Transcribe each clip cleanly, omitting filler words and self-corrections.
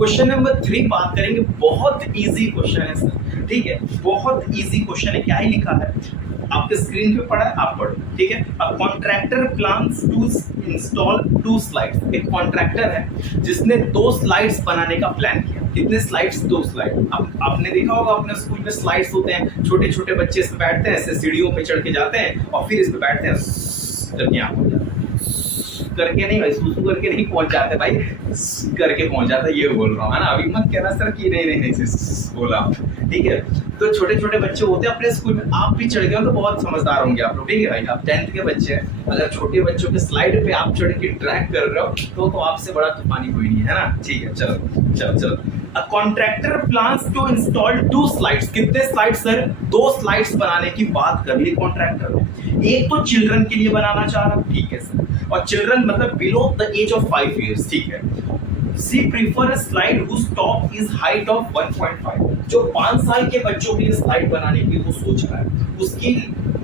Question number 3 बात करेंगे, बहुत इजी क्वेश्चन है सर, ठीक है, बहुत इजी क्वेश्चन है। क्या ही लिखा है आपके स्क्रीन पे पड़ा है, आप पढ़ो, ठीक है। अब contractor plans to install 2 slides. एक कॉन्ट्रैक्टर है जिसने 2 स्लाइड्स बनाने का प्लान किया। कितने स्लाइड्स? 2 स्लाइड। अब आपने देखा होगा अपने स्कूल में स्लाइड्स होते हैं, छोटे छोटे बच्चे इस पे बैठते हैं, ऐसे सीढ़ियों पे चढ़ के जाते हैं और फिर इस पे बैठते हैं करके यहाँ पहुंच जाते हैं। करके नहीं भाई, सुसु करके नहीं पहुंच जाते भाई, करके पहुंच जाता है, ये बोल रहा हूँ, है ना। अभी मत कहना सर कि नहीं बोला, ठीक है। तो छोटे छोटे बच्चे होते हैं अपने स्कूल में, आप भी चढ़ गए हो तो बहुत समझदार होंगे आप लोग, ठीक है भाई। आप 10th के बच्चे हैं, अगर छोटे बच्चों के स्लाइड पे आप चढ़ के ट्रैक कर रहे हो तो आपसे बड़ा तूफानी कोई नहीं है ना, ठीक है। चलो चलो चलो। A contractor plans to install 2 slides. कितने स्लाइड्स सर? 2 स्लाइड्स बनाने की बात कर ली कॉन्ट्रैक्टर ने। एक तो चिल्ड्रन के लिए बनाना चाह रहा, ठीक है सर, और चिल्ड्रन मतलब below the age of 5 years, ठीक है। She prefer a slide whose top is height of 1.5. जो 5 साल के बच्चों के लिए स्लाइड बनाने की वो सोच रहा है, उसकी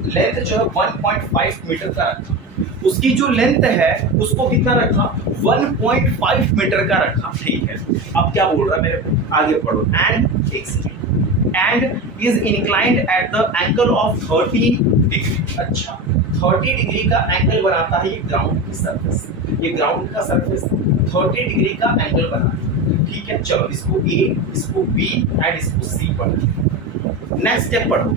लेंथ जो है 1.5 मीटर का रखा। उसकी जो लेंथ है उसको कितना रखा? 1.5 मीटर का रखा, ठीक है। अब क्या बोल रहा है मेरे को, आगे पढ़ो। And is inclined at the angle of 30 degree. अच्छा, 30 डिग्री का एंगल बनाता है ये ग्राउंड की सरफेस, ये ग्राउंड का सरफेस 30 डिग्री का एंगल बनाता है, ठीक है। चलो इसको ए, इसको बी एंड इसको सी पढ़ो। नेक्स्ट स्टेप पढ़ो,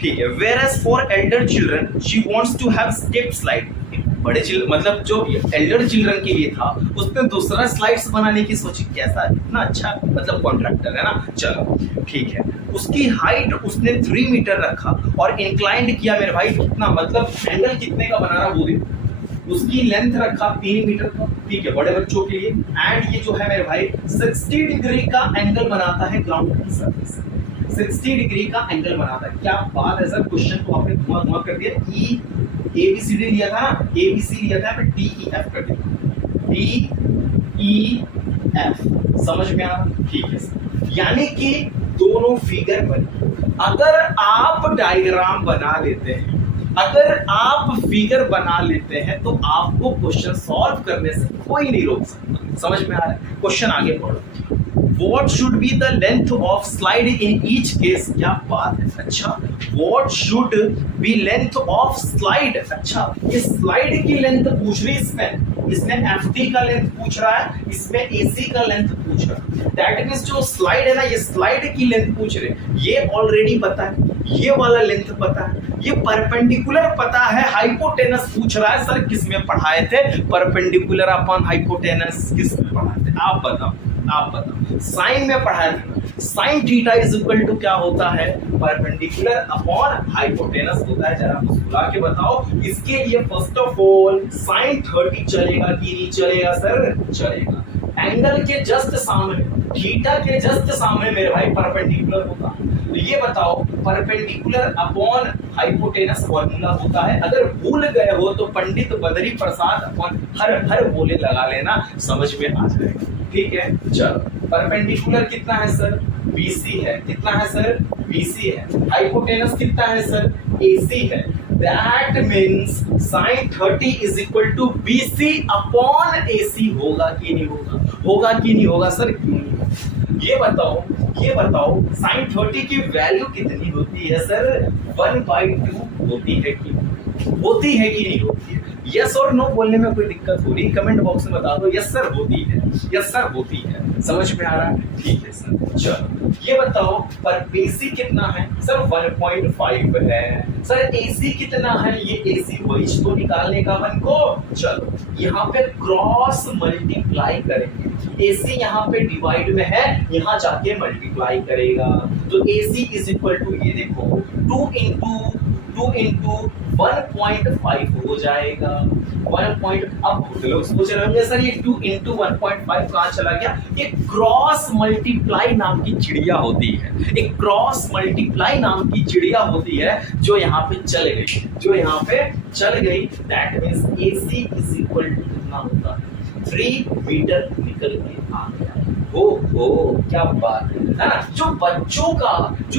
ठीक है। Whereas for elder children, she wants to have step slide. बड़े मतलब जो एल्डर चिल्ड्रन के लिए था उसने दूसरा स्लाइड्स बनाने की सोची। कैसा, इतना अच्छा मतलब कॉन्ट्रैक्टर है ना। चलो ठीक है, उसकी हाइट उसने 3 मीटर रखा और इंक्लाइंड किया मेरे भाई कितना, मतलब एंगल कितने का बना रहा वो देखो। उसकी लेंथ रखा 3 मीटर का, ठीक है, बड़े बच्चों के लिए। एंड ये जो है मेरे भाई 60 डिग्री का एंगल बनाता है ग्राउंड की सरफेस, 60 डिग्री का एंगल बनाता है। क्या बात है सर, क्वेश्चन को आपने धुआं कर दिया। ई ए बी सी डी लिया था ना, ए बी सी लिया था, फिर डी ई एफ कर दिया, डी ई एफ, समझ में आ रहा? ठीक है सर, यानी कि दोनों फिगर बने। अगर आप डायग्राम बना लेते हैं, अगर आप फिगर बना लेते हैं तो आपको क्वेश्चन सॉल्व करने से कोई नहीं रोक सकता। समझ में आ रहा है? क्वेश्चन आगे पढ़ो। What should be the length of slide in each case? क्या बात है। अच्छा, what should be length of slide? अच्छा, इस स्लाइड की लेंथ पूछ रही, इसमें FD का लेंथ पूछ रहा है, इसमें AC का लेंथ पूछ रहा है। दैट मींस जो स्लाइड है ना, ये स्लाइड की लेंथ पूछ रहे, ये ऑलरेडी पता है, ये वाला लेंथ पता है, ये परपेंडिकुलर पता है, हाइपोटेनस पूछ रहा है। सर किस में पढ़ाए थे परपेंडिकुलर अपॉन हाइपोटेनस, किस में पढ़ाए थे आप बताओ, आप बताओ। साइन में पढ़ाया था, sine theta is equal to क्या होता है? परपेंडिकुलर अपॉन हाइपोटेनस होता है। जरा मुस्कुरा के बताओ इसके लिए। फर्स्ट ऑफ ऑल साइन 30 चलेगा कि नहीं चलेगा सर? चलेगा। एंगल के जस्ट सामने, थीटा के जस्ट सामने मेरे भाई परपेंडिकुलर होता है। तो ये बताओ परपेंडिकुलर अपॉन हाइपोटेनस फॉर्मूला होता है। अगर भूल गए हो तो पंडित बदरी प्रसाद अपॉन हर बोले लगा लेना, समझ में आ जाएगा, ठीक है। चलो, परपेंडिकुलर कितना है सर? BC है। कितना है सर? BC है। हाइपोटेनस कितना है सर? AC है। That means sin 30 is equal to BC upon AC होगा कि नहीं होगा? होगा कि नहीं होगा सर? क्यों नहीं होगा? ये बताओ sin 30 की वैल्यू कितनी होती है सर? 1/2 होती है कि नहीं होती है? यस और नो बोलने में कोई दिक्कत हो रही, कमेंट बॉक्स में बता दो। यस सर होती है, यस सर होती है। समझ में आ रहा है? ठीक है सर। चलो ये बताओ पर BC कितना है सर? 1.5 है। सर AC कितना है? ये AC वही तो निकालने का मन को। चलो यहाँ पे क्रॉस मल्टीप्लाई करेंगे। AC यहाँ पे डिवाइड में है, यहाँ जाके मल्टीप्लाई करेगा। तो AC इज इक्वल टू, ये देखो 2 इंटू 1.5 हो जाएगा। 1. अब लोग सोच रहे होंगे सर ये 2 इंटू 1.5 कहाँ चला गया? एक क्रॉस मल्टीप्लाई नाम की चिड़िया होती है, एक क्रॉस मल्टीप्लाई नाम की चिड़िया होती है जो यहाँ पे चल गई। That means AC is equal to कितना होता है? 3 मीटर निकल के आ गया। ओ क्या बात है ना। जो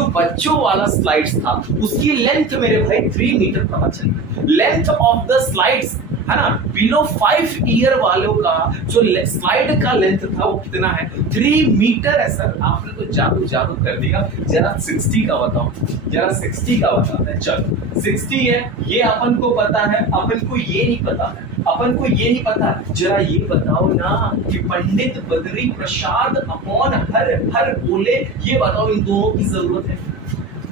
बच्चों वाला स्लाइड्स था उसकी लेंथ मेरे भाई 3 मीटर पता चली। लेंथ ऑफ द स्लाइड्स है ना। बिलो 5 ईयर वालों का जो स्लाइड का लेंथ था वो कितना है, 3 मीटर है सर। आपने तो जादू जादू कर दिया। जरा 60 का बताओ, जरा 60 का बताते हैं। चलो 60 है, ये अपन को पता है, अपन को ये नहीं पता है, अपन को ये नहीं पता। जरा ये बताओ ना कि पंडित बद्री प्रसाद अपॉन हर हर बोले, ये बताओ इन दोनों की जरूरत है।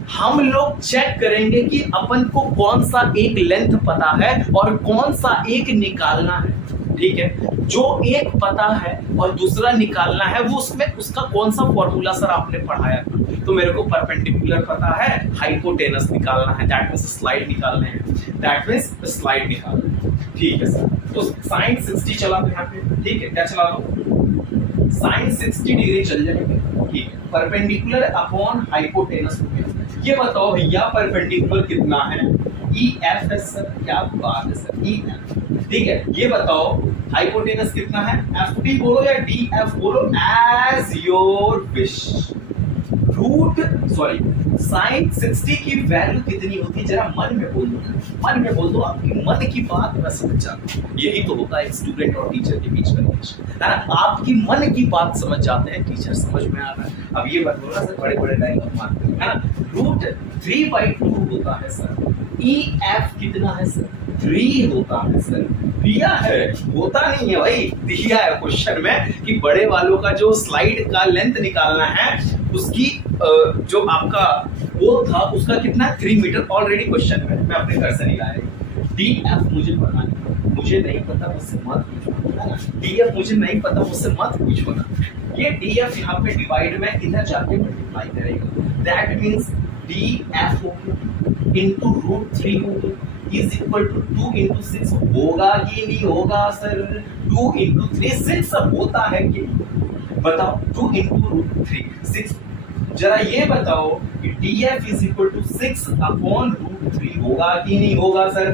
हम लोग चेक करेंगे कि अपन को कौन सा एक लेंथ पता है और कौन सा एक निकालना है। ठीक है, जो एक पता है और दूसरा निकालना है वो उसमें उसका कौन सा फॉर्मूला सर आपने पढ़ाया था। तो मेरे को परपेंडिकुलर पता है, हाइपोटेनस निकालना है, दैट मींस स्लाइड निकालने हैं, दैट मींस स्लाइड निकालना है। ठीक है सर, तो साइन 60 चला दो यहाँ पे। ठीक है, क्या चला दो, साइन 60 डिग्री चल जाएगा। ठीक है, परपेंडिकुलर अपॉन हाइपोटेनस हो गया। ये बताओ भैया परपेंडिकुलर कितना है, ई एफ है सर। क्या बात है सर, ई एफ। ठीक है, ये बताओ हाइपोटेनस कितना है, एफ डी बोलो या डी एफ बोलो, as your wish. Root sorry sine 60 की वैल्यू कितनी होती है, जरा मन में बोल दो, मन में बोल दो, आपकी मन की बात मैं समझ जाता हूँ। यही तो होता है एक स्टूडेंट और टीचर के बीच का रिलेशन, है ना। आपकी मन की बात समझ जाते हैं, टीचर समझ में आ रहा है। अब ये बात बोलना सर, बड़े बड़े डायलॉग मारते हैं, है ना। रूट 3/2 होता है सर। ई एफ कितना है सर, 3 होता है सर। दिया है, होता नहीं है भाई, दिया है क्वेश्चन में कि बड़े वालों का जो स्लाइड का लेंथ निकालना है उसकी जो आपका वो था उसका कितना, 3 मीटर। ऑलरेडी क्वेश्चन में मैं अपने घर से निकाला। डी एफ मुझे पता नहीं, मुझे नहीं पता, मुझसे मत पूछो। डी एफ मुझे नहीं पता, मुझसे मत पूछो ना। ये डी एफ यहाँ पे डिवाइड में इधर जाके मल्टीप्लाई करेगा, that means D F into root 3 होगा इज इक्वल टू 2 इंटू 6 होगा कि नहीं होगा सर। 2 इंटू 3 6 होता है कि बताओ, 2 इंटू रूट 3 6। जरा ये बताओ कि D F is equal to 6 upon root 3 होगा कि नहीं होगा सर।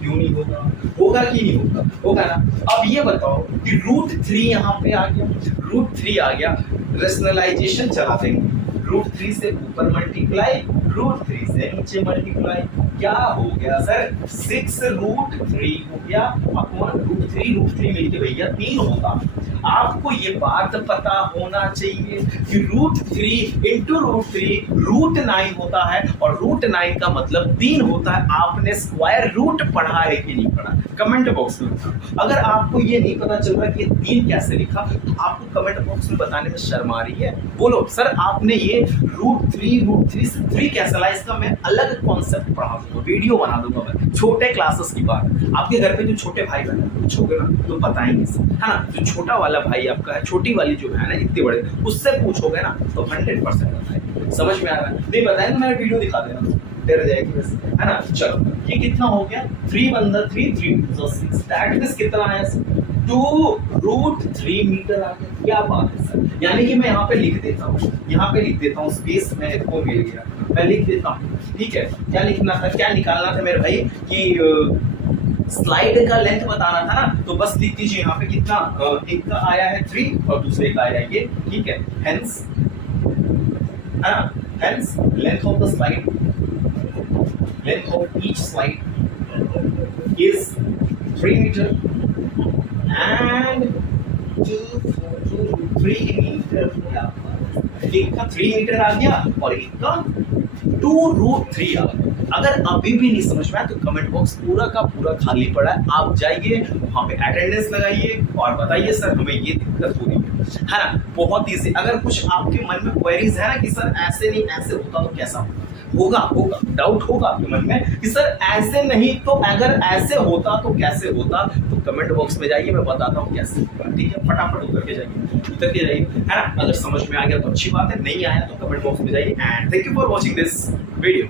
क्यों नहीं होगा, होगा कि नहीं होगा, होगा ना। अब ये बताओ कि रूट 3 यहाँ पे आ गया, रूट 3 आ गया, रेशनलाइजेशन चला देंगे। रूट 3 से ऊपर मल्टीप्लाई, रूट 3 से नीचे मल्टीप्लाई, क्या हो गया सर, 6 रूट 3 हो गया अपॉन रूट 3 मिलके भैया 3 होता। आपको ये बात पता होना चाहिए कि रूट 3 इंटू रूट 3 रूट 9 होता है और रूट 9 का मतलब 3 होता है। आपने स्क्वायर रूट पढ़ा है कि नहीं पढ़ा, कमेंट बॉक्स में बताओ। अगर आपको ये नहीं पता चल रहा कि 3 कैसे लिखा तो आपको कमेंट बॉक्स में बताने में शर्म आ रही है। बोलो सर आपने ये रूट 3 से 3 कैसे लाया, इसका मैं अलग कॉन्सेप्ट पढ़ा दूंगा, वीडियो बना दूंगा मैं, छोटे क्लासेस की बात। आपके घर पे जो छोटे भाई बहन पूछोगे ना तो बताएंगे, है ना। जो छोटा वाला भाई आपका है, छोटी वाली जो है ना इतने बड़े, उससे पूछोगे ना तो 100% बताएंगे। समझ में आ रहा है, नहीं बताएंगे मैं वीडियो दिखा देना, डर जाएगी वैसे, है ना। चलो ये कितना हो गया, 3 1 3 3 6 दैट मींस कितना आया सर, 2 रूट 3 मीटर आ गया। क्या बात है सर, यानी कि मैं यहाँ पे लिख देता हूँ, यहाँ पे लिख देता हूँ, स्पेस में को मिल गया, मैं लिख देता हूँ। ठीक है, क्या लिखना था, क्या निकालना था मेरे भाई कि स्लाइड का लेंथ बताना था ना, तो बस लिख दीजिए यहाँ पे कितना, एक का आया है 3 और दूसरे का आया है ये। ठीक है, हेंस है ना, hence length of the slide, length of each slide is 3 metre and 3 metre. एक का 3 मीटर आ गया और एक का 2 रूट 3 आ गया। अगर अभी भी नहीं समझ में आया तो कमेंट बॉक्स पूरा का पूरा खाली पड़ा है, आप जाइए वहाँ पे अटेंडेंस लगाइए और बताइए सर हमें ये दिक्कत हो रही है ना। बहुत ईजी। अगर कुछ आपके मन में क्वेरीज है ना कि सर ऐसे नहीं ऐसे होता तो कैसा होगा, होगा डाउट होगा आपके मन में कि सर ऐसे नहीं तो अगर ऐसे होता तो कैसे होता, तो कमेंट बॉक्स में जाइए, मैं बताता हूँ कैसे होगा। ठीक है, फटाफट उतर के जाइए, है ना। अगर समझ में आ गया तो अच्छी बात है, नहीं आया तो कमेंट बॉक्स में जाइए। And thank you for watching this video.